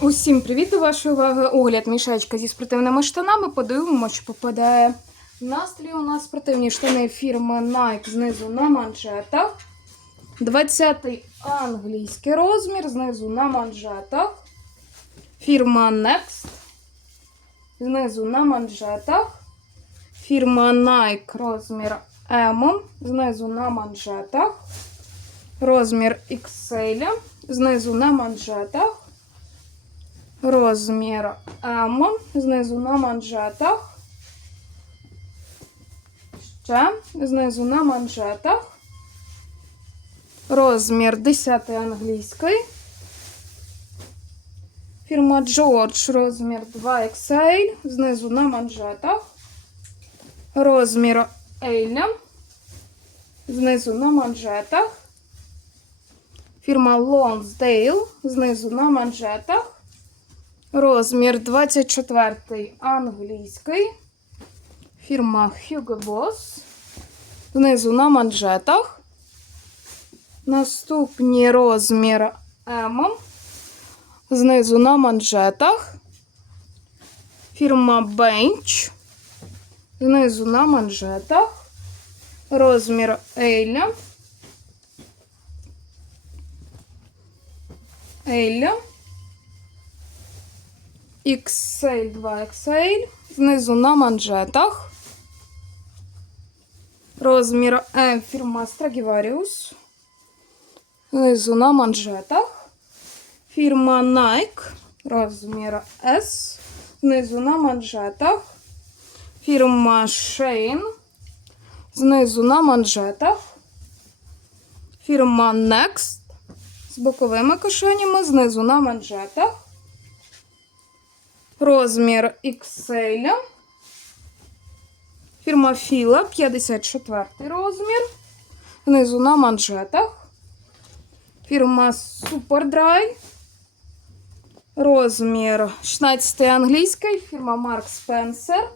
Усім привіт до вашої уваги. Огляд мішечка зі спортивними штанами. Подивимося, що попадає. На столі у нас спортивні штани фірми Nike знизу на манжетах. 20-й англійський розмір, знизу на манжетах. Фірма Next. Знизу на манжетах. Фірма Nike розмір M. Знизу на манжетах. Розмір XL. Знизу на манжетах. Розмір М. Знизу на манжетах. Ще знизу на манжетах. Розмір 10 англійський. Фірма George, розмір 2XL. Знизу на манжетах. Розмір L. Знизу на манжетах. Фірма Lonsdale. Знизу на манжетах. Розмір 24 англійський. Фірма Hugo Boss. Знизу на манжетах. Наступний розмір М. Знизу на манжетах. Фірма Bench. Знизу на манжетах. Розмір L. L. XL 2XL. Знизу на манжетах. Розмір М фірма Stradivarius. Знизу на манжетах. Фірма Nike. Розмір S. Знизу на манжетах. Фірма Shein. Знизу на манжетах. Фірма Next. З боковими кишенями. Знизу на манжетах. Розмір XL. Фірма Філа 54 розмір. Внизу на манжетах. Фірма Superdry. Розмір 16 англійський. Фірма Mark Spencer.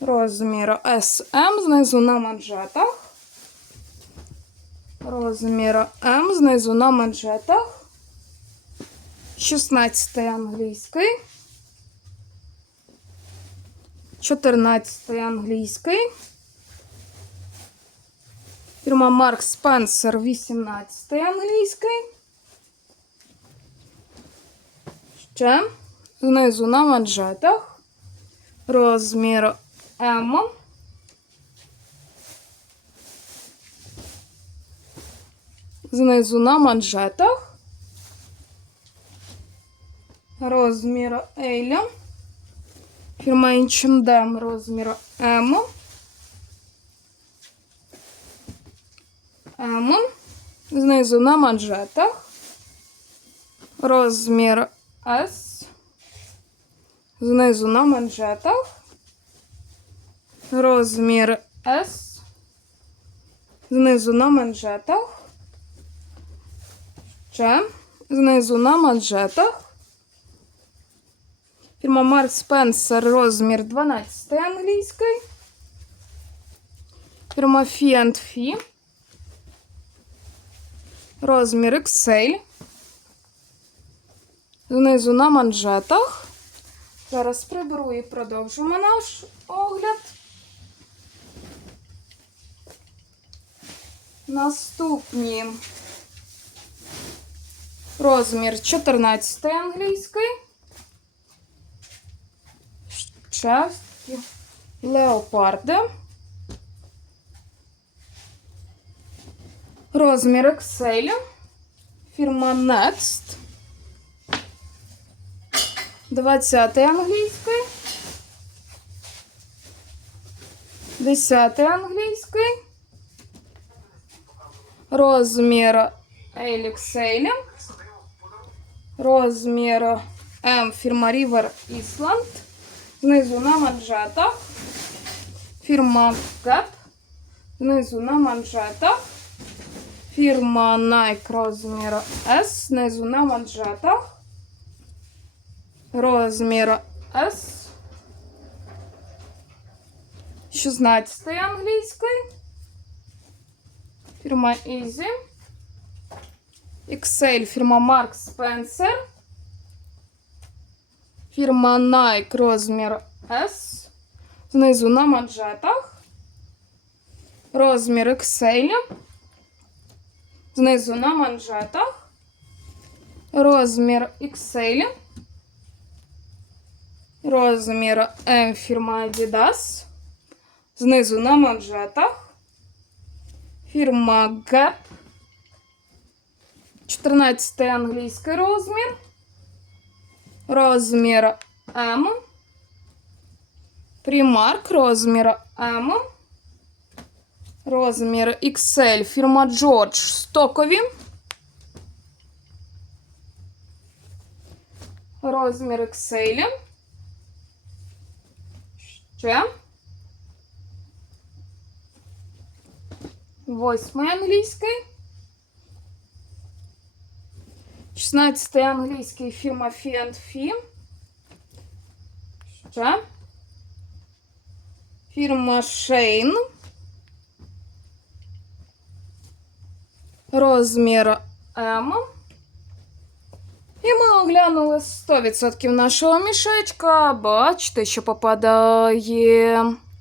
Розмір SM. Знизу на манжетах. Розмір М. Знизу на манжетах. 16 англійський. 14 англійський. Фірма Марк Спенсер 18 англійський. Ще знизу на манжетах. Розмір М. Знизу на манжетах. Розмір L. Фірма H&M розмір М. М. Знизу на манжетах. Розмір S. Знизу на манжетах. Розмір S. Знизу на манжетах. Ще. Знизу на манжетах. Фірма Марк Спенсер розмір 12 англійський. Фірма Fee. Розмір XL. Знизу на манжетах. Зараз приберу і продовжимо наш огляд. Наступні розмір 14 англійський. Часті леопарди. Розмір XL. Фірма Next. 20 англійський. 10 англійський. Розмір LXL. Розмір М фірма River Island. Знизу на манжетах. Фірма Gap. Знизу на манжетах. Фірма Nike розмір S. Знизу на манжетах. Розмір S. 16 англійський. Фірма Easy. XL фірма Mark Spencer. Фірма Nike розмір S. Знизу на манжетах. Розмір XL. Знизу на манжетах. Розмір XL. Розмір М фірма Adidas. Знизу на манжетах. Фірма Gap. 14 англійський розмір. Розмір М. Примарк розмір М. Розмір XL. Фірма George стокові. Розмір XL. Ще. Восьмий англійський. 16 англійський фірма Fee and Fee. Ще. Фірма Shane. Розмір М. І ми оглянули 100% нашого мішечка. Бачите, що попадає